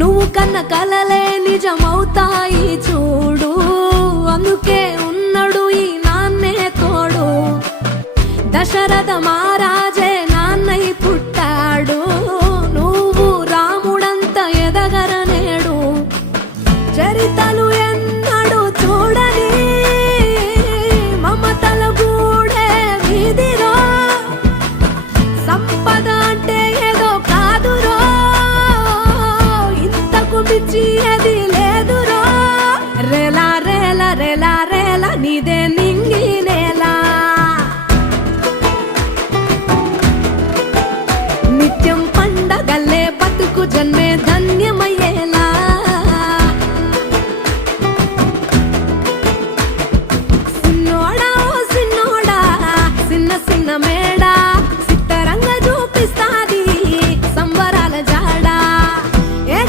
నువ్వు కన్న కలలే నిజమవుతాయి చూడు, అందుకే ఉన్నాడు ఈ నాన్నే తోడు. దశరథ మహారాజే నాన్నై పుట్టాడు, నువ్వు రాముడంత ఎదగ